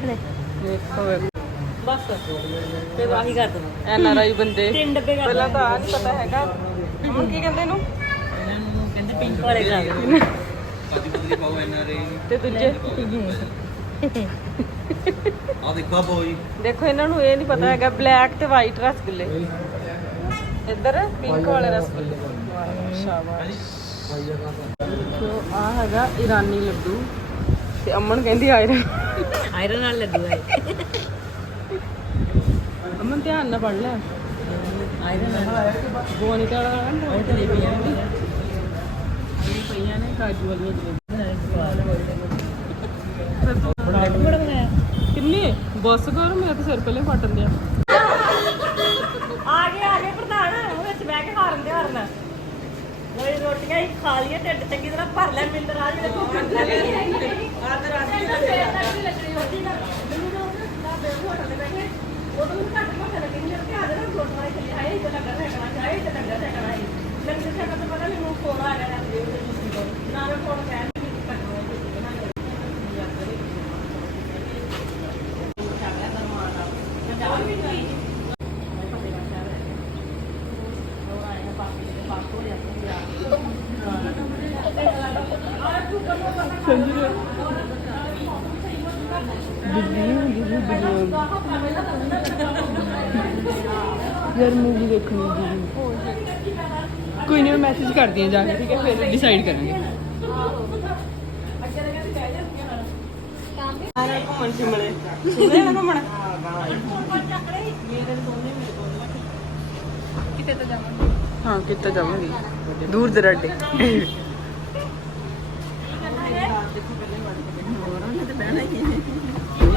ਵੇਖੋ ਵੇਖੋ। ਬਸ। ਤੇ ਆਹੀ ਕਰ ਦੋ ਐਨ ਆਰ ਆਈ ਬੰਦੇ। ਤਿੰਨ ਡੱਬੇ ਕਰ ਪਹਿਲਾਂ ਤਾਂ ਆ ਨਹੀਂ ਪਤਾ ਹੈਗਾ। ਹੁਣ ਕੀ ਕਹਿੰਦੇ ਇਹਨੂੰ? ਇਹਨਾਂ ਨੂੰ ਕਹਿੰਦੇ ਪਿੰਕ ਵਾਲੇ ਕਰ ਦਿਓ ਤੇ ਦੂਜੇ? ਆ ਦੇਖੋ ਬੋਈ ਦੇਖੋ ਇਹਨਾਂ ਨੂੰ ਇਹ ਨਹੀਂ ਪਤਾ ਹੈਗਾ ਬਲੈਕ ਤੇ ਵਾਈਟ ਰਸਗੁੱਲੇ। ਇੱਧਰ ਪਿੰਕ ਵਾਲੇ ਰਸਗੁੱਲੇ। ਸ਼ਾਬਾਸ਼। ਸੋ ਆ ਹੈਗਾ ਇਰਾਨੀ ਲੱਡੂ। ਤੇ ਅਮਨ ਕਹਿੰਦੀ ਆਇਰਨ ਆਇਰਨ ਨਾਲ ਲੱਡੂ ਹੈ ਅਮਨ ਧਿਆਨ ਨਾਲ ਪੜ ਲੈ। ਆਇਰਨ ਨਾਲ ਬੋਨੀ ਕਾਲਾ ਉਹ ਤੇ ਲੈ ਪਈਆਂ ਪਈਆਂ ਨੇ ਕਾਜੂ ਵਾਲੀਆਂ ਕਿੰਨੇ? ਬਸ ਕਰ ਮੇਰਾ ਤਾਂ ਸਿਰ ਪਹਿਲੇ ਫਟਣ ਦਿਆ ਆ ਗਏ ਆ ਗਏ ਪ੍ਰਧਾਨ। ਉਹ ਵਿੱਚ ਬਹਿ ਕੇ ਹਾਰਨ ਦੇ ਹਾਰਨ। ਲੋਈ ਰੋਟੀਆਂ ਹੀ ਖਾ ਲਈਏ ਢਿੱਡ ਚੰਗੀ ਤਰ੍ਹਾਂ ਭਰ ਲੈ ਮਿੰਦ ਰਾਜ ਜਿਹੜੇ ਭੁੱਖ ਲੱਗੀ ਆ ਤੇ ਰਾਤ ਦੀ ਉਦੋਂ ਵੀ ਘੱਟ ਭੁੱਖ ਲੱਗੀ ਨਹੀਂ ਤੇ ਆ ਜਿਹੜਾ ਗੁਰਦੁਆਰੇ ਚੱਲੇ ਆਏ ਤੇ ਲੰਗਰ ਛਕਣਾ ਜਾਏ ਤੇ ਲੰਗਰ ਛਕਣਾ ਹੈ ਲੰਗਰ ਛਕਣ ਤੋਂ ਪਹਿਲਾਂ ਮੈਨੂੰ ਫੋਨ ਆ ਗਿਆ ਰਾਤ ਦੇ ਉੱਤੇ ਨਾ ਮੈਂ ਫੋਨ ਕਹਿ ਨਹੀਂ ਕਿ ਕੱਟਣਾ ਹੈ ਤੇ ਨਾ ਕਰੇ ਯਾਰ ਮੂਵੀ ਦੇਖਣੀ ਜੀ ਕੋਈ ਨਹੀਂ ਮੈਂ ਮੈਸੇਜ ਕਰਦੀ ਹਾਂ ਜਾ ਕੇ ਠੀਕ ਹੈ ਫਿਰ ਡਿਸਾਈਡ ਕਰਾਂਗੇ ਆਰੇ ਘੁੰਮਣ ਸ਼ਿਮਲੇ ਸ਼ਿਮਲੇ ਨਾ ਘੁੰਮਣ ਹਾਂ ਕਿੱਥੇ ਜਾਵਾਂਗੇ ਦੂਰ ਦਰਾਡੇ ਕਿਹਾ ਨਹੀਂ ਕਿਹਾ ਤੇ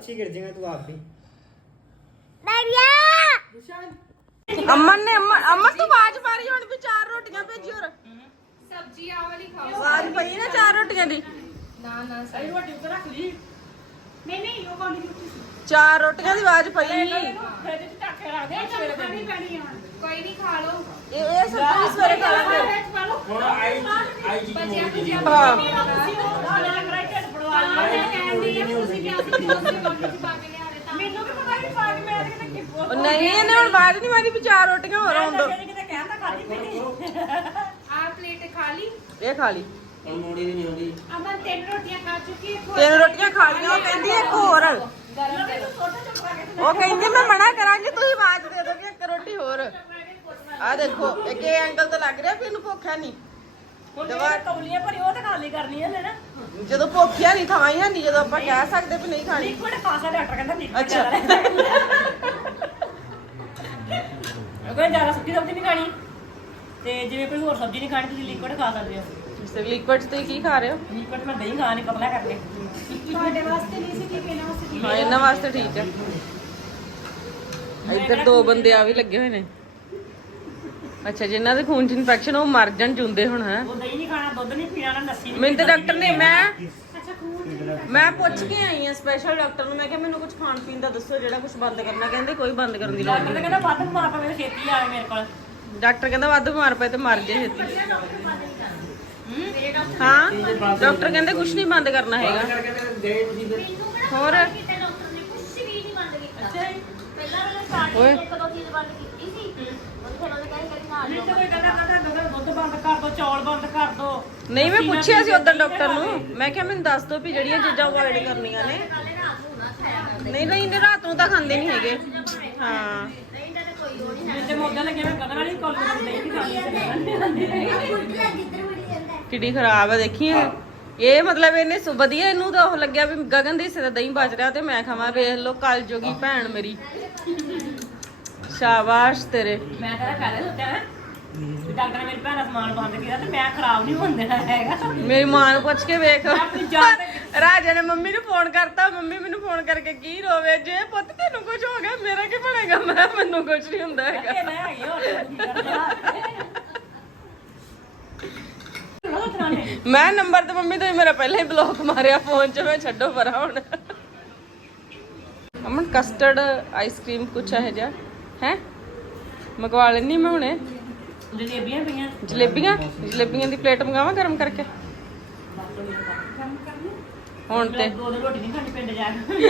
ਪਿੱਛੇ ਗਿਰ ਜਾਏਗਾ ਤੂੰ ਆਪ ਵੀ ਅਮਨ ਨੇ ਅਮਨ ਅਮਨ ਤੂੰ ਆਵਾਜ਼ ਮਾਰੀ ਹੁਣ ਵੀ ਚਾਰ ਰੋਟੀਆਂ ਭੇਜੀ ਹੋਰ ਸਬਜ਼ੀ ਆ ਵਾਲੀ ਖਾਓ ਆਵਾਜ਼ ਪਈ ਨਾ ਚਾਰ ਰੋਟੀਆਂ ਦੀ ਨਾ ਨਾ ਸਹੀ ਰੋਟੀ ਉੱਤੇ ਰੱਖ ਲਈ ਨਹੀਂ ਨਹੀਂ ਉਹ ਕੋਲ ਨਹੀਂ ਚਾਰ ਰੋਟੀਆਂ ਦੀ ਆਵਾਜ਼ ਪਈ ਫ੍ਰਿਜ ਚ ਚੱਕ ਕੇ ਰੱਖ ਦੇ ਸਵੇਰੇ ਖਾਣੀ ਪੈਣੀ ਆ ਕੋਈ ਨਹੀਂ ਖਾ ਲਓ ਇਹ ਇਹ ਸਬਜ਼ੀ ਸਵੇਰੇ ਖਾ ਲਾਂਗੇ ਹੁਣ ਆਈ ਆਈ ਜੀ ਨੂੰ ਮੈਨੂੰ ਕੀ ਪਤਾ ਨਹੀਂ ਪਾ ਕੇ ਮੈਂ ਕਿਤੇ ਕਿ ਉਹ ਨਹੀਂ ਇਹਨੇ ਹੁਣ ਆਵਾਜ਼ ਨਹੀਂ ਮਾਰੀ ਵੀ ਚਾਰ ਰੋਟੀਆਂ ਹੋਰ ਆਉਣ ਦੋ। ਕਿਤੇ ਕਹਿੰਦਾ ਖਾਦੀ ਪੀਣੀ ਆ ਪਲੇਟ ਖਾ ਲਈ। ਇਹ ਖਾ ਲਈ। ਹੁਣ ਮੋੜੀ ਦੀ ਨਹੀਂ ਹੋਗੀ ਅਮਨ ਤਿੰਨ ਰੋਟੀਆਂ ਖਾ ਚੁੱਕੀ ਹੈ ਤਿੰਨ ਰੋਟੀਆਂ ਖਾ ਲਈਆਂ ਉਹ ਕਹਿੰਦੀ ਇੱਕ ਹੋਰ। ਗਰਮ ਕਰੋ ਉਹ ਕਹਿੰਦੀ ਮੈਂ ਮਨਾ ਕਰਾਂਗੀ ਤੁਸੀਂ ਆਵਾਜ਼ ਦੇ ਦੋਗੇ ਇੱਕ ਰੋਟੀ ਹੋਰ। ਆ ਦੇਖੋ ਇੱਕ ਇਹ ਐਂਗਲ ਤੇ ਲੱਗ ਰਿਹਾ ਵੀ ਇਹਨੂੰ ਭੁੱਖ ਹੈ ਨਹੀਂ ਹੁਣ ਜਿਹੜੇ ਕੌਲੀਆਂ ਭਰੀ ਉਹ ਤਾਂ ਖਾਲੀ ਕਰਨੀ ਹੈ ਲੈਣਾ ਜਦੋਂ ਭੁੱਖ ਹੈ ਨਹੀਂ ਥਾਂ ਹੀ ਹੈ ਨਹੀਂ ਜਦੋਂ ਆਪਾਂ ਕਹਿ ਸਕਦੇ ਵੀ ਨਹੀਂ ਖਾਣੀ। ਲਿਕਵਿਡ ਖਾਸਾ ਡਾਕਟਰ ਕਹਿੰਦਾ ਲਿਕਵਿਡ ਅੱਛਾ। ਅਗਰ ਜ਼ਿਆਦਾ ਸਬਜ਼ੀ ਸਬਜ਼ੀ ਨਹੀਂ ਖਾਣੀ। ਤੇ ਜਿਵੇਂ ਕੋਈ ਹੋਰ ਸਬਜ਼ੀ ਨਹੀਂ ਖਾਣੀ ਤੁਸੀਂ ਲਿਕਵਿਡ ਖਾ ਸਕਦੇ ਹੋ। ਤੇ ਲਿਕਵਿਡ ਤੇ ਕੀ ਖਾ ਰਹੇ ਹੋ? ਲਿਕਵਿਡ ਮੈਂ ਦਹੀਂ ਖਾ ਨਹੀਂ ਪਤਲਾ ਕਰਕੇ। ਤੁਹਾਡੇ ਵਾਸਤੇ ਨਹੀਂ ਸੀ ਕਿ ਪੀਣਾ ਵਾਸਤੇ ਠੀਕ ਹਾਂ ਇਹਨਾਂ ਵਾਸਤੇ ਠੀਕ ਹੈ। ਇੱਧਰ ਦੋ ਬੰਦੇ ਆ ਵੀ ਲੱਗੇ ਹੋਏ ਨੇ। ਅੱਛਾ ਜਿਨ੍ਹਾਂ ਦੇ ਖੂਨ ਚ ਇਨਫੈਕਸ਼ਨ ਉਹ ਮਰ ਜਾਣ ਜੁੰਦੇ ਹੁਣ ਹੈ? ਉਹ ਦਹੀਂ ਨਹੀਂ ਖਾਣਾ ਦੁੱਧ ਨਹੀਂ ਪੀਣਾ ਨਾ ਲੱਸੀ ਨਹੀਂ ਮੈਨੂੰ ਤੇ ਡਾਕਟਰ ਨੇ ਮੈਂ ਅੱਛਾ ਖੂਨ ਮੈਂ ਪੁੱਛ ਕੇ ਆਈ ਆ ਸਪੈਸ਼ਲ ਡਾਕਟਰ ਨੂੰ ਮੈਂ ਕਿਹਾ ਮੈਨੂੰ ਕੁਝ ਖਾਣ ਪੀਣ ਦਾ ਦੱਸੋ ਜਿਹੜਾ ਕੁਝ ਬੰਦ ਕਰਨਾ। ਕਹਿੰਦੇ ਕੋਈ ਬੰਦ ਕਰਨ ਦੀ ਲੋੜ ਡਾਕਟਰ ਨੇ ਕਹਿੰਦਾ ਵੱਧ ਬਿਮਾਰ ਪਵੇ ਛੇਤੀ ਆਵੇ ਮੇਰੇ ਕੋਲ। ਨਹੀਂ ਡਾਕਟਰ ਕਹਿੰਦਾ ਵੱਧ ਬਿਮਾਰ ਪਏ ਤੇ ਮਰ ਜੇ ਛੇਤੀ। ਹਾਂ? ਡਾਕਟਰ ਕਹਿੰਦੇ ਕੁਝ ਨਹੀਂ ਬੰਦ ਕਰਨਾ ਹੈਗਾ। ਕਰਕੇ ਤੇ ਗਏ ਤੁਸੀਂ ਫਿਰ ਹੋਰ? ਕਿਤੇ ਡਾਕਟਰ ਨੇ? ਕੁਝ ਵੀ ਨਹੀਂ ਬੰਦ ਕੀਤਾ। ਪਹਿਲਾਂ ਵਾਲਾ ਓਏ। ਸਟਾਰਟਿੰਗ ਇੱਕ ਦੋ ਚੀਜ਼ ਬੰਦ ਕੀਤੀ ਸੀ। ਉਹ ਫਿਰ ਉਹਨੇ ਕਹਿੰਦਾ ਨਹੀਂ ਤਾਂ ਕੋਈ ਕਹਿੰਦਾ ਕਹਿੰਦਾ ਦੁੱਧ ਦੁੱਧ ਬੰਦ ਕਰ ਦੋ ਚੌਲ ਬੰਦ ਕਰ ਦੋ। ਨਹੀਂ ਮੈਂ ਪੁੱਛਿਆ ਸੀ ਉਦੋਂ ਡਾਕਟਰ ਨੂੰ। ਮੈਂ ਕਿਹਾ ਮੈਨੂੰ ਦੱਸ ਦਿਓ ਵੀ ਜਿਹੜੀਆਂ ਚੀਜ਼ਾਂ ਅਵੋਇਡ ਕਰਨੀਆਂ ਨੇ। ਨਾਲੇ ਰਾਤ ਨੂੰ ਨਾ ਖਾਇਆ ਕਰ ਨਹੀਂ ਨਹੀਂ ਇਹਨੇ ਰਾਤ ਨੂੰ ਤਾਂ ਖਾਂਦੇ ਨਹੀਂ ਹੈਗੇ। ਹਾਂ। ਨਹੀਂ ਤਾਂ ਕੋਈ ਉਹ ਨਹੀਂ ਮੈਨੂੰ ਤੇ ਮੋਢੇ ਲੱਗੇ ਮੈਂ ਕਦਰ ਵਾਲੀ ਕੋਲ ਦਹੀਂ ਨਹੀਂ ਖਾਣੀ ਕਿੱਡੀ ਖਰਾਬ ਹੈ ਦੇਖੀ ਇਹ। ਇਹ ਮਤਲਬ ਇਹਨੇ ਸੁ- ਵਧੀਆ ਇਹਨੂੰ ਤਾਂ ਉਹ ਲੱਗਿਆ ਵੀ ਗਗਨ ਦੇ ਹਿੱਸੇ ਦਾ ਦਹੀਂ ਬਚ ਰਿਹਾ ਤੇ ਮੈਂ ਖਾਵਾਂ। ਵੇਖ ਲੋ ਕਲ ਜੋਗੀ ਭੈਣ ਮੇਰੀ। ਸ਼ਾਬਾਸ਼ ਤੇਰੇ। ਮੈਂ ਤਾਂ ਖਾ ਲਿਆ ਸੁੱਤਿਆ ਡਾਕਟਰ ਨੇ ਮੇਰੀ ਭੈਣ ਦਾ ਸਮਾਨ ਬੰਦ ਕੀਤਾ ਤੇ ਮੈਂ ਖਰਾਬ ਨਹੀਂ ਹੋਣ ਦੇਣਾ ਹੈਗਾ। ਮੇਰੀ ਮਾਂ ਨੂੰ ਪੁੱਛ ਕੇ ਵੇਖ। ਆਪਣੀ ਜਾਨ ਤੇ- ਰਾਜਾ ਨੇ ਮੰਮੀ ਨੂੰ ਫੋਨ ਕਰਤਾ ਮੰਮੀ ਮੈਨੂੰ ਫੋਨ ਕਰਕੇ ਕੀ ਰੋਵੇ? ਜੇ ਪੁੱਤ ਤੈਨੂੰ ਕੁਝ ਹੋ ਗਿਆ ਮੇਰਾ ਕੀ ਬਣੇਗਾ? ਮੈਂ ਮੈਨੂੰ ਕੁਝ ਨਹੀਂ ਹੁੰਦਾ ਹੈਗਾ। ਇਹ ਮੈਂ ਹੋਰ ਕੀ ਕਰਨਾ ਨੰਬਰ ਤੇ ਮੰਮੀ ਤੋਂ ਹੀ ਮੇਰਾ ਪਹਿਲਾਂ ਹੀ ਬਲੌਕ ਮਾਰਿਆ ਫੋਨ 'ਚ ਮੈਂ ਛੱਡੋ ਪਰਾਂ ਹੁਣ। ਅਮਨ ਕਸਟਰਡ ਆਈਸਕ੍ਰੀਮ ਕੁਛ ਹੈ ਜਾ ਹੈ? ਮੰਗਵਾ ਲੈਣੀ ਮੈਂ ਹੁਣੇ। ਜਲੇਬੀਆਂ ਪਈਆਂ। ਜਲੇਬੀਆਂ? ਜਲੇਬੀਆਂ ਦੀ ਪਲੇਟ ਮੰਗਾਵਾਂ ਗਰਮ ਕਰਕੇ? ਹੁਣ ਤੇ। ਦੋ ਦੋ ਰੋਟੀ ਨਹੀਂ ਖਾਣੀ ਪਿੰਡ ਜਾ ਕੇ।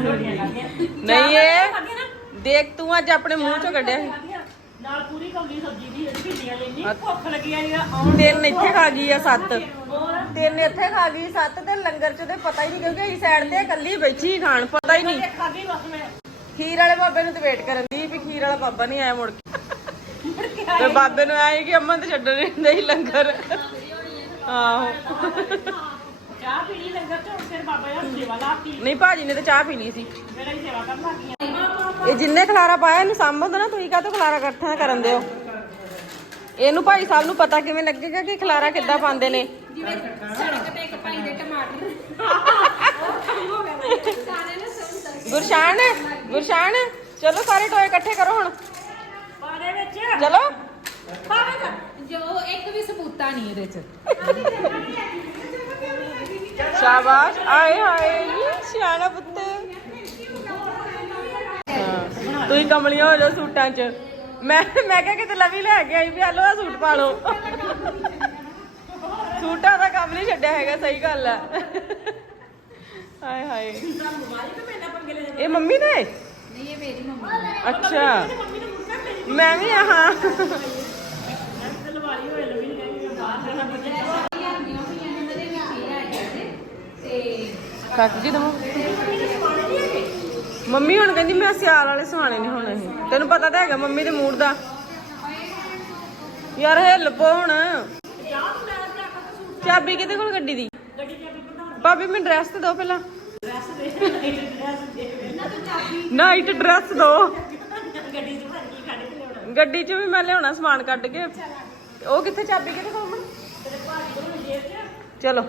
ਰੋਟੀਆਂ ਖਾਧੀਆਂ। ਨਹੀਂ ਇਹ। ਦੇਖ ਤੂੰ ਅੱਜ ਆਪਣੇ ਮੂੰਹ ਚੋਂ ਕੱਢਿਆ। ਨਾਲ ਪੂਰੀ ਕੌਲੀ ਸਬਜ਼ੀ ਦੀ ਭਿੰਡੀਆਂ ਲੈਣੀ ਭੁੱਖ ਲੱਗੀ ਆ ਜਿਹੜਾ ਆਉਣ ਤਿੰਨ ਇੱਥੇ ਖਾ ਗਈ ਆ ਸੱਤ। ਤਿੰਨ ਇੱਥੇ ਖਾ ਗਈ ਸੱਤ ਤੇ ਲੰਗਰ ਚ ਤੇ ਪਤਾ ਹੀ ਨਹੀਂ ਕਿਉਂਕਿ ਅਸੀਂ ਸਾਈਡ ਤੇ ਇਕੱਲੀ ਬੈਠੀ ਖਾਣ ਪਤਾ ਹੀ ਨਹੀਂ। ਖੀਰ ਵਾਲੇ ਬਾਬੇ ਨੂੰ ਤੇ ਵੇਟ ਕਰਨ ਦੀ ਵੀ ਖੀਰ ਵਾਲਾ ਬਾਬਾ ਨਹੀਂ ਆਇਆ ਮੁੜ ਕੇ। ਤੇ ਬਾਬੇ ਨੂੰ ਆਏ ਕਿ ਅੰਮਾ ਤੇ ਛੱਡਣ ਨਹੀਂ ਦਿੰਦੇ ਸੀ ਲੰਗਰ। ਆਹੋ। ਚਾਹ ਪੀਣੀ ਲੰਗਰ ਚ ਫਿਰ ਬਾਬਾ ਜੀ ਸੇਵਾ ਲਾਤੀ ਨਹੀਂ ਭਾਜੀ ਨੇ ਤੇ ਚਾਹ ਪੀ ਲਈ ਸੀ। ਮੇਰਾ ਹੀ ਸੇਵਾ ਕਰਨ ਲੱਗ ਇਹ ਜਿੰਨੇ ਖਲਾਰਾ ਪਾਇਆ ਇਹਨੂੰ ਸਾਂਭੋ ਨਾ ਤੁਸੀਂ ਕਾਹਤੋਂ ਖਲਾਰਾ ਇਕੱਠਾ ਕਰਨ ਦਿਓ। ਇਹਨੂੰ ਭਾਈ ਸਾਹਿਬ ਨੂੰ ਪਤਾ ਕਿਵੇਂ ਲੱਗੇਗਾ ਕਿ ਖਲਾਰਾ ਕਿੱਦਾਂ ਪਾਉਂਦੇ ਨੇ। ਗੁਰਸ਼ਾਨ ਗੁਰਸ਼ਾਨ ਚਲੋ ਸਾਰੇ ਟੋਏ ਇਕੱਠੇ ਕਰੋ ਹੁਣ। ਬਾਰੇ ਵਿੱਚ। ਚਲੋ ਜੋ। ਇੱਕ ਵੀ ਸਬੂਤਾ ਨਹੀਂ ਇਹਦੇ ਚ। ਸ਼ਾਬਾਸ਼। ਆਏ ਹਾਏ ਨੀ, ਸਿਆਣਾ ਪੁੱਤ। ਹਾਂ, ਤੁਸੀਂ ਕਮਲੀਆਂ ਹੋ ਜਾਓ ਸੂਟਾਂ 'ਚ। ਮੈਂ ਮੈਂ ਕਿਹਾ ਕਿਤੇ ਲਵੀ ਲੈ ਕੇ ਆਈ ਵੀ ਆ ਸੂਟ ਪਾ ਲਓ। ਸੂਟਾਂ ਦਾ ਕੰਮ ਨਹੀਂ ਛੱਡਿਆ ਹੈਗਾ ਸਹੀ ਗੱਲ ਹੈ ਹਾਏ ਹਾਏ। ਇਹ ਮੰਮੀ ਨੇ? ਨਹੀਂ ਇਹ ਮੇਰੀ ਮੰਮੀ ਅੱਛਾ। ਮੈਂ ਵੀ ਹਾਂ। ਕੱਟ ਜੀ ਦਮੋ ਮੰਮੀ ਹੁਣ ਕਹਿੰਦੀ ਮੈਂ ਸਿਆਲ ਵਾਲੇ ਸੁਹਾਣੇ ਨਹੀਂ ਹੋਣੇ ਇਹ। ਤੈਨੂੰ ਪਤਾ ਤਾਂ ਹੈਗਾ ਮੰਮੀ ਦੇ ਮੂਡ ਦਾ। ਯਾਰ ਹਿੱਲ ਪੋ ਹੁਣ। ਚਾਬੀ ਕਿਹਦੇ ਕੋਲ ਗੱਡੀ ਦੀ? ਭਾਬੀ ਮੈਨੂੰ ਡਰੈਸ ਤੇ ਦਿਓ ਪਹਿਲਾਂ। ਨਾਈਟ ਡਰੈਸ ਦਿਓ ਗੱਡੀ 'ਚ ਭਰ ਕੇ ਕੱਢ ਕੇ ਲਿਆਉਣਾ ਗੱਡੀ 'ਚ ਵੀ ਮੈਂ ਲਿਆਉਣਾ ਸਮਾਨ ਕੱਢ ਕੇ। ਉਹ ਕਿੱਥੇ ਚਾਬੀ ਕਿਹਦੇ ਕੋਲ ਚਲੋ।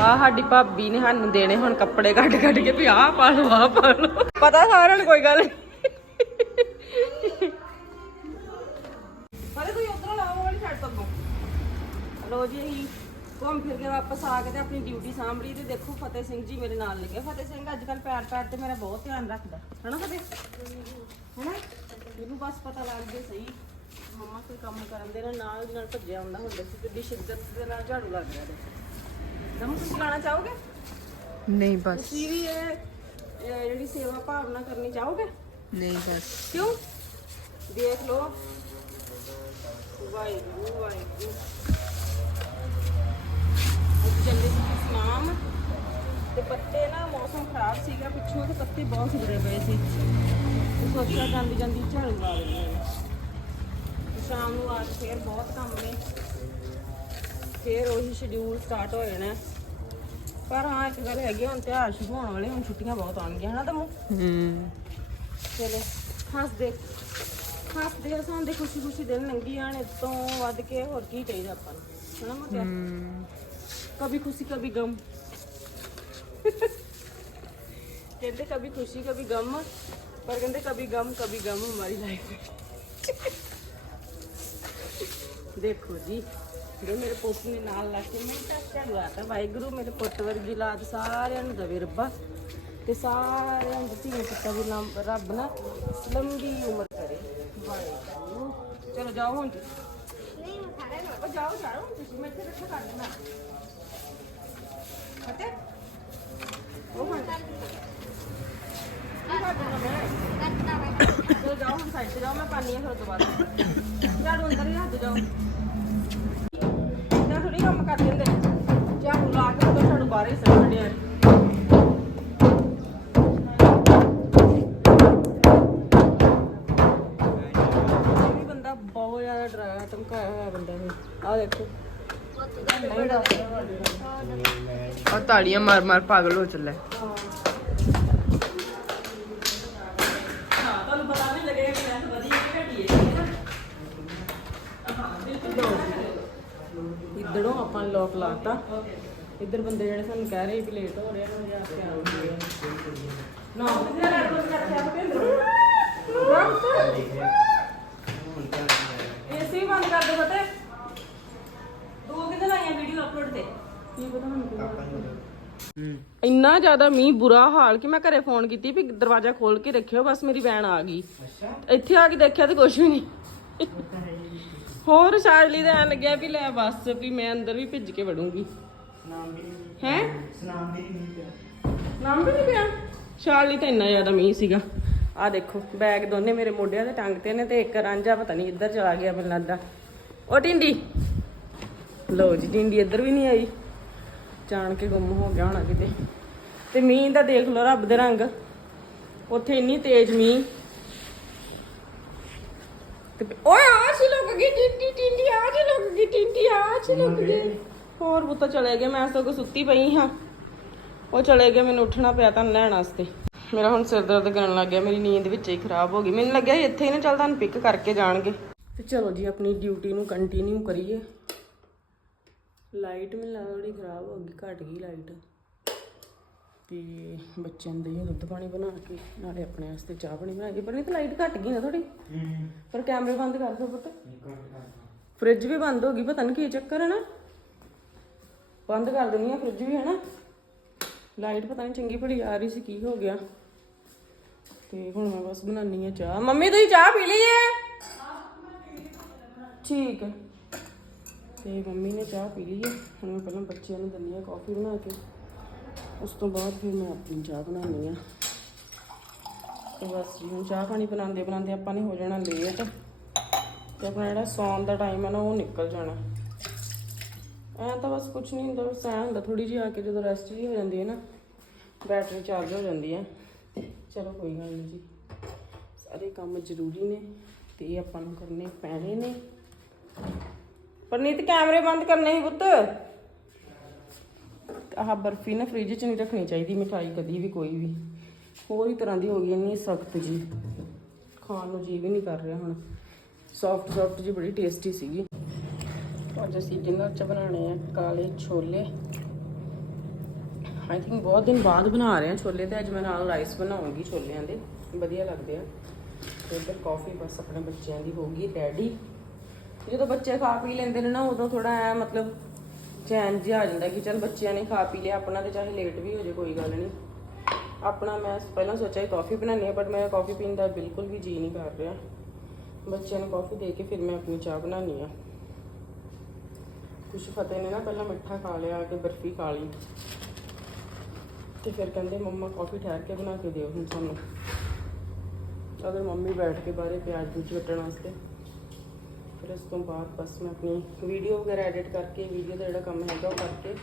ਆ ਸਾਡੀ ਭਾਬੀ ਨੇ ਸਾਨੂੰ ਦੇਣੇ ਹੁਣ ਕੱਪੜੇ ਕੱਢ ਕੱਢ ਕੇ ਵੀ ਆਹ ਪਾ ਲਓ, ਆਹ ਪਾ ਲਓ। ਪਤਾ ਸਾਰਿਆਂ ਨੂੰ ਕੋਈ ਗੱਲ ਨਹੀਂ। ਪਰ ਤੁਸੀਂ ਉਧਰੋਂ ਲਾਓ ਵਾਲੀ ਸਾਈਡ ਤੋਂ ਅੱਗੋਂ। ਜੀ, ਅਸੀਂ ਘੁੰਮ ਫਿਰ ਕੇ ਵਾਪਸ ਆ ਕੇ ਤੇ ਆਪਣੀ ਡਿਊਟੀ ਸਾਂਭ ਲਈ ਤੇ ਦੇਖੋ ਫਤਿਹ ਸਿੰਘ ਜੀ ਮੇਰੇ ਨਾਲ ਲੱਗੇ। ਫਤਿਹ ਸਿੰਘ ਅੱਜ ਕੱਲ ਪੈਰ ਪੈਰ ਤੇ ਮੇਰਾ ਬਹੁਤ ਧਿਆਨ ਰੱਖਦਾ। ਹਨਾ ਫਤਿਹ? ਹਨਾ? ਮੈਨੂੰ ਬਸ ਪਤਾ ਲੱਗ ਗਿਆ ਸਹੀ। ਮੰਮਾ ਕੋਈ ਕੰਮ ਕਰਨ ਦੇ ਨਾਲ ਨਾਲ ਦੀ ਨਾਲ ਭੱਜਿਆ ਆਉਂਦਾ ਹੁੰਦਾ ਸੀ ਕਿੱਡੀ ਸ਼ਿੱਦਤ ਦੇ ਨਾਲ ਝਾੜੂ ਲੱਗ ਰਿਹਾ ਦੇ ਦਮ ਤੁਸੀਂ ਲਾਣਾ ਚਾਹੋਗੇ? ਨਹੀਂ ਬਸ। ਤੁਸੀਂ ਵੀ ਇਹ ਇਹ ਜਿਹੜੀ ਸੇਵਾ ਭਾਵਨਾ ਕਰਨੀ ਚਾਹੋਗੇ? ਨਹੀਂ ਬਸ। ਕਿਉਂ? ਦੇਖ ਲਓ। ਵਾਹਿਗੁਰੂ ਵਾਹਿਗੁਰੂ। ਅੱਜ ਸੀ ਸਨਾਮ। ਤੇ ਪੱਤੇ ਨਾ ਮੌਸਮ ਖਰਾਬ ਸੀਗਾ ਪਿੱਛੋਂ ਤੇ ਪੱਤੇ ਬਹੁਤ ਸੁਧਰੇ ਪਏ ਸੀ। ਤੇ ਸੋਚਿਆ ਜਾਂਦੀ ਜਾਂਦੀ ਝਾੜੂ ਲਾ ਲੈਂਦੇ ਹਾਂ ਸ਼ਾਮ ਨੂੰ ਆ ਕੇ ਫੇਰ ਬਹੁਤ ਕੰਮ ਨੇ। ਫੇਰ ਉਹੀ ਸ਼ਡਿਊਲ ਸਟਾਰਟ ਹੋ ਜਾਣਾ। ਪਰ ਹਾਂ, ਇੱਕ ਗੱਲ ਹੈਗੀ, ਹੁਣ ਤਿਉਹਾਰ ਸ਼ੁਰੂ ਹੋਣ ਵਾਲੇ, ਹੁਣ ਛੁੱਟੀਆਂ ਬਹੁਤ ਆਉਣਗੀਆਂ, ਹਨਾ ਤਮੂ ਹੂੰ ਚਲੋ, ਹੱਸਦੇ ਹੱਸਦੇ, ਹਸਾਉਂਦੇ ਖੁਸ਼ੀ ਖੁਸ਼ੀ ਦਿਨ ਲੰਘੀ ਜਾਣੇ ਤੋਂ ਵੱਧ ਕੇ ਹੋਰ ਕੀ ਚਾਹੀਦਾ ਆਪਾਂ ਨੂੰ, ਹਨਾ ਮੋਟਿਆ? ਕਭੀ ਖੁਸ਼ੀ, ਕਭੀ ਗਮ। ਕਹਿੰਦੇ ਕਭੀ ਖੁਸ਼ੀ, ਕਭੀ ਗਮ। ਪਰ ਕਹਿੰਦੇ ਕभी ਗਮ ਕभी ਗਮ ہماری ਲਾਈਫ ਦੇਖੋ ਜੀ ਜੋ ਮੇਰੇ ਪੁੱਤ ਨੇ ਨਾਲ ਲਾ ਕੇ ਮੈਂ ਟੱਕਿਆ ਲਵਾਤਾ ਵਾਹਿਗੁਰੂ ਮੇਰੇ ਪੁੱਤ ਵਰਗੀ ਲਾਜ ਸਾਰਿਆਂ ਨੂੰ ਦਵੇ ਰੱਬਾ। ਤੇ ਸਾਰਿਆਂ ਨੂੰ ਦਿੱਤੀ ਪੁੱਤਾਂ ਦੀ ਨਾਮ ਰੱਬ ਨਾ ਲੰਬੀ ਉਮਰ ਕਰੇ। ਚਲੋ ਜਾਓ ਹੁਣ। ਨਹੀਂ ਮਖਾੜਾ ਨਾ ਉਹ ਜਾਓ ਜਾਓ। ਤੁਸੀਂ ਮੈਂ ਇੱਥੇ ਰੱਖਾ ਕਰ ਦੇਣਾ ਫਤਿਹ। ਉਹ ਹੁਣ। ਕਰ ਦੇਣਾ ਜਾਓ ਹੁਣ ਸਾਈਡ ਤੇ ਜਾਓ ਮੈਂ ਪਾਣੀ ਆ ਫਿਰ ਉਹ ਤੋਂ ਬਾਅਦ। ਝਾੜੂ ਅੰਦਰ ਹੀ ਹੱਥ ਜਾਓ। ਇੱਦਾਂ ਥੋੜੀ ਕੰਮ ਕਰ ਦਿੰਦੇ ਝਾੜੂ ਲਾ ਕੇ ਉਦੋਂ ਝਾੜੂ ਬਾਹਰ ਹੀ ਸੱਟਣੇ ਆ। ਇਹ ਵੀ ਬੰਦਾ ਬਹੁਤ ਜ਼ਿਆਦਾ ਡਰਾਇਆ ਧਮਕਾਇਆ ਹੋਇਆ ਬੰਦਾ ਦੇਖੋ। ਤਾੜੀਆਂ ਮਾਰ ਮਾਰ ਪਾਗਲ ਹੋ ਚੱਲਾ ਹਾਂ ਤੁਹਾਨੂੰ ਪਤਾ ਨਹੀਂ ਲੱਗੇਗਾ ਕਿ ਮੈਂ ਵਧੀਆ ਕਿ ਘਟੀ ਹੈ ਕਰਤਾ ਇੱਧਰ ਬੰਦੇ ਜਿਹੜੇ ਸਾਨੂੰ ਕਹਿ ਰਹੇ ਵੀ ਲੇਟ ਹੋ ਰਹੇ ਨੇ ਜਾ ਕੇ ਆਉਂਦੇ ਆ ਨਾ ਕੋਲ ਰੱਖਿਆ ਭੁਪਿੰਦਰ ਏਸੀ ਬੰਦ ਕਰ ਦੇ ਬਤੇ ਦੋ ਕਿਤੇ ਲਾਈਆਂ ਵੀਡੀਓ ਅਪਲੋਡ ਤੇ? ਕੀ ਪਤਾ ਮੈਨੂੰ ਕਿਹਦਾ ਇੰਨਾ ਜ਼ਿਆਦਾ ਮੀਂਹ ਬੁਰਾ ਹਾਲ ਕਿ ਮੈਂ ਘਰੇ ਫੋਨ ਕੀਤੀ ਵੀ ਦਰਵਾਜ਼ਾ ਖੋਲ ਕੇ ਰੱਖਿਓ ਬਸ ਮੇਰੀ ਵੈਨ ਆ ਗਈ। ਇੱਥੇ ਆ ਕੇ ਦੇਖਿਆ ਤੇ ਕੁਝ ਵੀ ਨਹੀਂ। ਹੋਰ ਸ਼ਾਜਲੀ ਦਾ ਐਂ ਲੱਗਿਆ ਵੀ ਲੈ ਬਸ ਵੀ ਮੈਂ ਅੰਦਰ ਵੀ ਭਿੱਜ ਕੇ ਵੜੂੰਗੀ। ਨਾਮ ਵੀ ਨਹੀਂ ਹੈ? ਨਾਮ ਵੀ ਨਹੀਂ ਪਿਆ। ਨਾਮ ਵੀ ਨਹੀਂ ਪਿਆ? ਸ਼ਾਜਲੀ ਤਾਂ ਇੰਨਾ ਜ਼ਿਆਦਾ ਮੀਂਹ ਸੀਗਾ। ਆ ਦੇਖੋ ਬੈਗ ਦੋਨੇ ਮੇਰੇ ਮੋਢਿਆਂ ਤੇ ਟੰਗ ਤੇ ਨੇ ਤੇ ਇੱਕ ਰਾਂਝਾ ਪਤਾ ਨਹੀਂ ਇੱਧਰ ਚਲਾ ਗਿਆ ਮੈਨੂੰ ਲੱਗਦਾ। ਉਹ ਟਿੰਡੀ। ਲੋ ਜੀ ਟਿੰਡੀ ਇੱਧਰ ਵੀ ਨਹੀਂ ਆਈ। ਜਾਣ ਕੇ ਗੁੰਮ ਹੋ ਗਿਆ ਹੋਣਾ ਕਿਤੇ। ਤੇ ਮੀਂਹ ਦਾ ਦੇਖ ਲਓ ਰੱਬ ਦੇ ਰੰਗ। ਉੱਥੇ ਇੰਨੀ ਤੇਜ਼ ਮੀਂਹ। ਤੇ ਓਏ ਆ ਸੀ ਲੋਕ ਗਈ ਟਿੰਡੀ ਟਿੰਡੀ ਆ ਜੀ ਲੋਕ ਗਈ ਟਿੰਡੀ ਆ ਜੀ ਲੋਕ ਗਈ। ਹੋਰ ਬੁੱਤਾ ਚਲੇ ਗਏ ਮੈਂ ਸਗੋਂ ਸੁੱਤੀ ਪਈ ਹਾਂ। ਉਹ ਚਲੇ ਗਏ ਮੈਨੂੰ ਉੱਠਣਾ ਪਿਆ ਤਾਂ ਲੈਣ ਵਾਸਤੇ। ਮੇਰਾ ਹੁਣ ਸਿਰ ਦਰਦ ਕਰਨ ਲੱਗ ਗਿਆ ਮੇਰੀ ਨੀਂਦ ਵਿੱਚ ਹੀ ਖਰਾਬ ਹੋ ਗਈ। ਮੈਨੂੰ ਲੱਗਿਆ ਇੱਥੇ ਹੀ ਨਾ ਚੱਲ ਤੁਹਾਨੂੰ ਪਿਕ ਕਰਕੇ ਜਾਣਗੇ। ਤੇ ਚਲੋ ਜੀ ਆਪਣੀ ਡਿਊਟੀ ਨੂੰ ਕੰਟੀਨਿਊ ਕਰੀਏ। ਲਾਈਟ ਮੈਨੂੰ ਲੱਗਦਾ ਥੋੜੀ ਖਰਾਬ ਹੋ ਗਈ ਘਟ ਗਈ ਲਾਈਟ ਤੇ ਬੱਚਿਆਂ ਨੂੰ ਦੇ ਦੁੱਧ ਪਾਣੀ ਬਣਾ ਕੇ, ਨਾਲੇ ਆਪਣੇ ਵਾਸਤੇ ਚਾਹ ਪਾਣੀ ਬਣਾ ਕੇ। ਪਰ ਨਹੀਂ ਤਾਂ ਲਾਈਟ ਘਟ ਗਈ ਨਾ ਥੋੜੀ ਪਰ ਕੈਮਰੇ ਬੰਦ ਕਰ ਦੋ ਪੁੱਤ। ਫ੍ਰਿਜ ਵੀ ਬੰਦ ਹੋ ਗਈ, ਪਤਾ ਨਹੀਂ ਕੀ ਚੱਕਰ ਹੈ ਨਾ। ਬੰਦ ਕਰ ਦਿੰਦੀ ਆ ਫ੍ਰਿਜ ਵੀ, ਹੈ ਨਾ। ਲਾਈਟ ਪਤਾ ਨਹੀਂ ਚੰਗੀ ਭਲੀ ਆ ਰਹੀ ਸੀ, ਕੀ ਹੋ ਗਿਆ। ਤੇ ਹੁਣ ਮੈਂ ਬਸ ਬਣਾਉਣੀ ਆ ਚਾਹ। ਮੰਮੀ, ਤੁਸੀਂ ਚਾਹ ਪੀ ਲਈ ਹੈ? ਠੀਕ ਹੈ। ਤੇ ਮੰਮੀ ਨੇ ਚਾਹ ਪੀ ਲਈ ਹੈ। ਹੁਣ ਮੈਂ ਪਹਿਲਾਂ ਬੱਚਿਆਂ ਨੂੰ ਦਿੰਦੀ ਆ ਕਾਫੀ ਬਣਾ ਕੇ। ਉਸ ਤੋਂ ਬਾਅਦ ਫਿਰ ਮੈਂ ਆਪਣੀ ਚਾਹ ਬਣਾਉਣੀ ਆ ਤੇ ਬਸ ਜੀ, ਹੁਣ ਚਾਹ ਪਾਣੀ ਬਣਾਉਂਦੇ ਬਣਾਉਂਦੇ ਆਪਾਂ ਨੇ ਹੋ ਜਾਣਾ ਲੇਟ ਤੇ ਆਪਣਾ ਜਿਹੜਾ ਸੌਣ ਦਾ ਟਾਈਮ ਹੈ ਨਾ, ਉਹ ਨਿਕਲ ਜਾਣਾ। ਐਂ ਤਾਂ ਬਸ ਕੁਝ ਨਹੀਂ ਹੁੰਦਾ, ਬਸ ਐਂ ਹੁੰਦਾ ਥੋੜੀ ਜਿਹੀ ਆ ਕੇ ਜਦੋਂ ਰੈਸਟ ਜੀ ਹੋ ਜਾਂਦੀ ਹੈ ਨਾ ਬੈਟਰੀ ਚਾਰਜ ਹੋ ਜਾਂਦੀ ਹੈ। ਚਲੋ ਕੋਈ ਗੱਲ ਨਹੀਂ ਜੀ। ਸਾਰੇ ਕੰਮ ਜ਼ਰੂਰੀ ਨੇ ਤੇ ਇਹ ਆਪਾਂ ਨੂੰ ਕਰਨੇ ਪੈਣੇ ਨੇ। ਪਰਨੀਤ ਕੈਮਰੇ ਬੰਦ ਕਰਨੇ ਹੀ ਪੁੱਤ। ਆਹ ਬਰਫੀ ਨਾ ਫ੍ਰਿਜ 'ਚ ਨਹੀਂ ਰੱਖਣੀ ਚਾਹੀਦੀ, ਮਿਠਾਈ ਕਦੀ ਵੀ ਕੋਈ ਵੀ। ਹੋਰ ਹੀ ਤਰ੍ਹਾਂ ਦੀ ਹੋ ਗਈ, ਇੰਨੀ ਸਖਤ ਜੀ। ਖਾਣ ਨੂੰ ਜੀ ਵੀ ਨਹੀਂ ਕਰ ਰਿਹਾ ਹੁਣ। ਸੌਫਟ ਸੌਫਟ ਜੀ ਬੜੀ ਟੇਸਟੀ ਸੀਗੀ। ਅੱਜ ਅਸੀਂ ਡਿਨਰ 'ਚ ਬਣਾਉਣੇ ਆ ਕਾਲੇ ਛੋਲੇ। ਆਈ ਥਿੰਕ ਬਹੁਤ ਦਿਨ ਬਾਅਦ ਬਣਾ ਰਹੇ ਆ ਛੋਲੇ ਤੇ ਅੱਜ ਮੈਂ ਨਾਲ ਰਾਈਸ ਬਣਾਉਂਗੀ ਛੋਲਿਆਂ ਦੇ। ਵਧੀਆ ਲੱਗਦੇ ਆ। ਤੇ ਇੱਧਰ ਕਾਫੀ ਬਸ ਆਪਣੇ ਬੱਚਿਆਂ ਦੀ ਹੋ ਗਈ ਰੈਡੀ ਜਦੋਂ ਬੱਚੇ ਖਾ ਪੀ ਲੈਂਦੇ ਨੇ ਨਾ, ਉਦੋਂ ਥੋੜਾ ਐ ਮਤਲਬ ਚੈਨ ਜਿਹਾ ਆ ਜਾਂਦਾ ਕਿ ਚਲ ਬੱਚਿਆਂ ਨੇ ਖਾ ਪੀ ਲਿਆ, ਆਪਣਾ ਤੇ ਚਾਹੇ ਲੇਟ ਵੀ ਹੋ ਜਾਏ, ਕੋਈ ਗੱਲ ਨਹੀਂ। ਆਪਣਾ ਮੈਂ ਪਹਿਲਾਂ ਸੋਚਿਆ ਸੀ ਕਾਫੀ ਬਣਾਉਣੀ ਹੈ ਬਟ ਮੇਰਾ ਕਾਫੀ ਪੀਣ ਦਾ ਬਿਲਕੁਲ ਵੀ ਜੀ ਨਹੀਂ ਕਰ ਰਿਹਾ। ਬੱਚਿਆਂ ਨੂੰ ਕਾਫੀ ਦੇ ਕੇ ਫਿਰ ਮੈਂ ਆਪਣੀ ਚਾਹ ਬਣਾਉਣੀ ਆ ਕੁਛ ਫਤਿਹ ਨੇ ਨਾ ਪਹਿਲਾਂ ਮਿੱਠਾ ਖਾ ਲਿਆ ਤੇ ਬਰਫੀ ਖਾ ਲਈ। ਤੇ ਫਿਰ ਕਹਿੰਦੇ, ਮੰਮਾ ਕਾਫੀ ਠਹਿਰ ਕੇ ਬਣਾ ਕੇ ਦਿਓ ਹੁਣ ਸਾਨੂੰ। ਅਗਰ ਮੰਮੀ ਬੈਠ ਕੇ ਬਾਰੇ ਪਿਆਜ਼ ਦੂਜ ਕੱਟਣ ਵਾਸਤੇ। ਫਿਰ ਉਸ ਤੋਂ ਬਾਅਦ ਬਸ ਮੈਂ ਆਪਣੀ ਵੀਡੀਓ ਵਗੈਰਾ ਐਡਿਟ ਕਰਕੇ ਵੀਡੀਓ ਦਾ ਜਿਹੜਾ ਕੰਮ ਹੈਗਾ ਉਹ ਕਰਕੇ,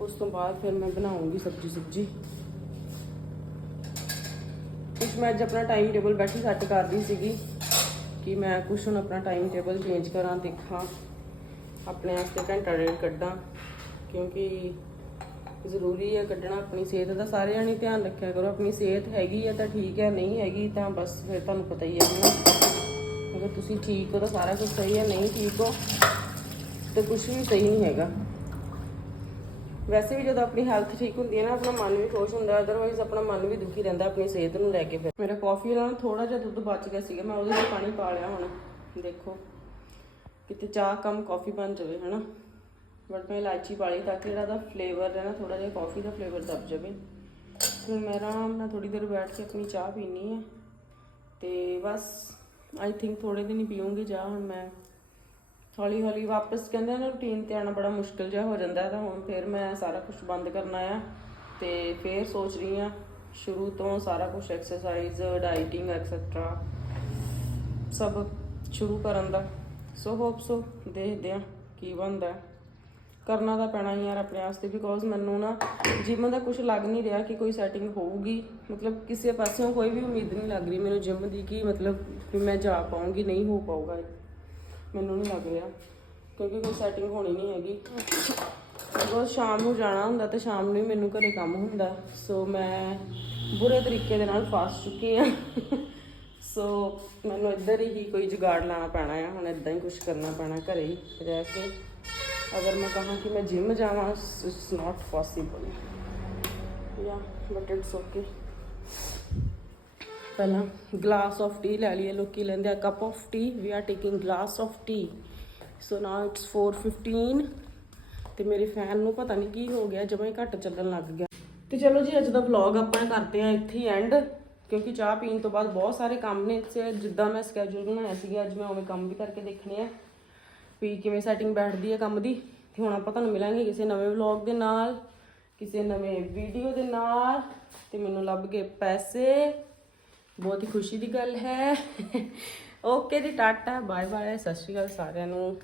ਉਸ ਤੋਂ ਬਾਅਦ ਫਿਰ ਮੈਂ ਬਣਾਉਂਗੀ ਸਬਜੀ ਸੁਬਜੀ। ਕੁਛ ਮੈਂ ਅੱਜ ਆਪਣਾ ਟਾਈਮ ਟੇਬਲ ਬੈਠੀ ਸੈੱਟ ਕਰਦੀ ਸੀਗੀ ਕਿ ਮੈਂ ਕੁਛ ਹੁਣ ਆਪਣਾ ਟਾਈਮ ਟੇਬਲ ਚੇਂਜ ਕਰਾਂ, ਦੇਖਾਂ, ਆਪਣੇ ਵਾਸਤੇ ਘੰਟਾ ਡੇਢ ਕੱਢਾਂ, ਕਿਉਂਕਿ ਜ਼ਰੂਰੀ ਹੈ ਕੱਢਣਾ ਆਪਣੀ ਸਿਹਤ ਦਾ ਸਾਰੇ ਜਾਣੇ ਧਿਆਨ ਰੱਖਿਆ ਕਰੋ, ਆਪਣੀ ਸਿਹਤ ਹੈਗੀ ਹੈ ਤਾਂ ਠੀਕ ਹੈ, ਨਹੀਂ ਹੈਗੀ ਤਾਂ ਬਸ ਫਿਰ ਤੁਹਾਨੂੰ ਪਤਾ ਹੀ ਹੈ। ਨਾ ਅਗਰ ਤੁਸੀਂ ਠੀਕ ਹੋ ਤਾਂ ਸਾਰਾ ਕੁਝ ਸਹੀ ਹੈ, ਨਹੀਂ ਠੀਕ ਹੋ ਤੇ ਕੁਝ ਵੀ ਸਹੀ ਨਹੀਂ ਹੈਗਾ। ਵੈਸੇ ਵੀ ਜਦੋਂ ਆਪਣੀ ਹੈਲਥ ਠੀਕ ਹੁੰਦੀ ਹੈ ਨਾ, ਆਪਣਾ ਮਨ ਵੀ ਖੁਸ਼ ਹੁੰਦਾ ਅਦਰਵਾਈਜ਼ ਆਪਣਾ ਮਨ ਵੀ ਦੁਖੀ ਰਹਿੰਦਾ ਆਪਣੀ ਸਿਹਤ ਨੂੰ ਲੈ ਕੇ ਫਿਰ। ਮੇਰਾ ਕਾਫੀ ਵਾਲਾ ਨਾ ਥੋੜਾ ਜਿਹਾ ਦੁੱਧ ਬਚ ਗਿਆ ਸੀਗਾ, ਮੈਂ ਉਹਦੇ ਵਿੱਚ ਪਾਣੀ ਪਾ ਲਿਆ ਹੁਣ। ਦੇਖੋ, ਕਿਤੇ ਚਾਹ ਕਮ ਕਾਫੀ ਬਣ ਜਾਵੇ, ਹਨਾ? ਬਟ ਮੈਂ ਇਲਾਇਚੀ ਪਾ ਲਈ ਤਾਂ ਕਿ ਜਿਹੜਾ ਦਾ ਫਲੇਵਰ ਹੈ ਨਾ ਥੋੜਾ ਜਿਹਾ ਕਾਫੀ ਦਾ ਫਲੇਵਰ ਦਬ ਜਾਵੇ। ਫਿਰ ਮੈਂ ਆਰਾਮ ਨਾਲ ਥੋੜੀ ਦੇਰ ਬੈਠ ਕੇ ਆਪਣੀ ਚਾਹ ਪੀਣੀ ਹੈ। ਤੇ ਬਸ। ਆਈ ਥਿੰਕ ਥੋੜੇ ਦਿਨ ਹੀ ਪੀਉਂਗੀ ਜਾ ਹੁਣ ਮੈਂ ਹੌਲੀ ਹੌਲੀ ਵਾਪਸ ਕਹਿੰਦੇ ਨੇ ਰੂਟੀਨ ਤੇ ਆਣਾ ਬੜਾ ਮੁਸ਼ਕਲ ਜਿਹਾ ਹੋ ਜਾਂਦਾ ਤਾਂ ਹੁਣ ਫਿਰ ਮੈਂ ਸਾਰਾ ਕੁਝ ਬੰਦ ਕਰਨਾ ਆ ਤੇ ਫਿਰ ਸੋਚ ਰਹੀ ਆ ਸ਼ੁਰੂ ਤੋਂ ਸਾਰਾ ਕੁਝ ਐਕਸਰਸਾਈਜ਼ ਡਾਈਟਿੰਗ ਐਕਸੈਟਰਾ ਸਭ ਸ਼ੁਰੂ ਕਰਨ ਦਾ ਸੋ ਹੋਪ ਸੋ ਦੇਖਦੇ ਆ ਕੀ ਬਣਦਾ ਕਰਨਾ ਤਾਂ ਪੈਣਾ ਹੀ ਯਾਰ ਆਪਣੇ ਵਾਸਤੇ ਬਿਕੋਜ਼ ਮੈਨੂੰ ਨਾ ਜਿਮ ਦਾ ਕੁਝ ਲੱਗ ਨਹੀਂ ਰਿਹਾ ਕਿ ਕੋਈ ਸੈਟਿੰਗ ਹੋਊਗੀ। ਮਤਲਬ ਕਿਸੇ ਪਾਸਿਓਂ ਕੋਈ ਵੀ ਉਮੀਦ ਨਹੀਂ ਲੱਗ ਰਹੀ ਮੈਨੂੰ ਜਿਮ ਦੀ ਕਿ ਮਤਲਬ ਕਿ ਮੈਂ ਜਾ ਪਾਉਂਗੀ ਨਹੀਂ ਹੋ ਪਾਊਗਾ ਮੈਨੂੰ ਨਹੀਂ ਲੱਗ ਰਿਹਾ, ਕਿਉਂਕਿ ਕੋਈ ਸੈਟਿੰਗ ਹੋਣੀ ਨਹੀਂ ਹੈਗੀ। ਬਿਕੋਜ਼ ਸ਼ਾਮ ਨੂੰ ਜਾਣਾ ਹੁੰਦਾ ਤੇ ਸ਼ਾਮ ਨੂੰ ਹੀ ਮੈਨੂੰ ਘਰੇ ਕੰਮ ਹੁੰਦਾ ਸੋ ਮੈਂ ਬੁਰੇ ਤਰੀਕੇ ਦੇ ਨਾਲ ਫਸ ਚੁੱਕੀ ਹਾਂ ਸੋ ਮੈਨੂੰ ਇੱਧਰ ਹੀ ਕੋਈ ਜੁਗਾੜ ਲਾਣਾ ਪੈਣਾ ਆ, ਹੁਣ ਇਦਾਂ ਹੀ ਕੁਝ ਕਰਨਾ ਪੈਣਾ ਘਰੇ ਹੀ, ਰਹਿ ਕੇ। ਅਗਰ ਮੈਂ ਕਹਾਂ ਕਿ ਮੈਂ ਜਿਮ ਜਾਵਾਂ it's not possible yeah but it's okay ਪਹਿਲਾਂ ਗਲਾਸ ਆਫ ਟੀ ਲੈ ਲਈਏ, ਲੋਕੀ ਲੈਂਦੇ ਆ cup of tea we are taking glass of tea so now it's 4:15 ਤੇ ਮੇਰੇ ਫੈਨ ਨੂੰ ਪਤਾ ਨਹੀਂ ਕੀ ਹੋ ਗਿਆ, ਜਮਾਂ ਹੀ ਘੱਟ ਚੱਲਣ ਲੱਗ ਗਿਆ। ਤੇ ਚਲੋ ਜੀ, ਅੱਜ ਦਾ ਵਲੌਗ ਆਪਾਂ ਕਰਦੇ ਆ ਇੱਥੇ ਹੀ ਐਂਡ ਕਿਉਂਕਿ ਚਾਹ ਪੀਣ ਤੋਂ ਬਾਅਦ ਬਹੁਤ ਸਾਰੇ ਕੰਮ ਨੇ। ਜਿੱਦਾਂ ਮੈਂ ਸਕੇਜੂਲ ਬਣਾਇਆ ਸੀਗਾ, ਅੱਜ ਮੈਂ ਉਵੇਂ ਕੰਮ ਵੀ ਕਰਕੇ ਦੇਖਣੇ ਆ। ਵੀ ਕਿਵੇਂ ਸੈਟਿੰਗ ਬੈਠਦੀ ਹੈ ਕੰਮ ਦੀ, ਤੇ ਹੁਣ ਆਪਾਂ ਤੁਹਾਨੂੰ ਮਿਲਾਂਗੇ ਕਿਸੇ ਨਵੇਂ ਵਲੌਗ ਦੇ ਨਾਲ, ਕਿਸੇ ਨਵੇਂ ਵੀਡੀਓ ਦੇ ਨਾਲ, ਤੇ ਮੈਨੂੰ ਲੱਭ ਗਏ ਪੈਸੇ। ਬਹੁਤ ਹੀ ਖੁਸ਼ੀ ਦੀ ਗੱਲ ਹੈ। ਓਕੇ ਜੀ, ਟਾਟਾ ਬਾਏ ਬਾਏ ਸਤਿ ਸ਼੍ਰੀ ਅਕਾਲ ਸਾਰਿਆਂ ਨੂੰ।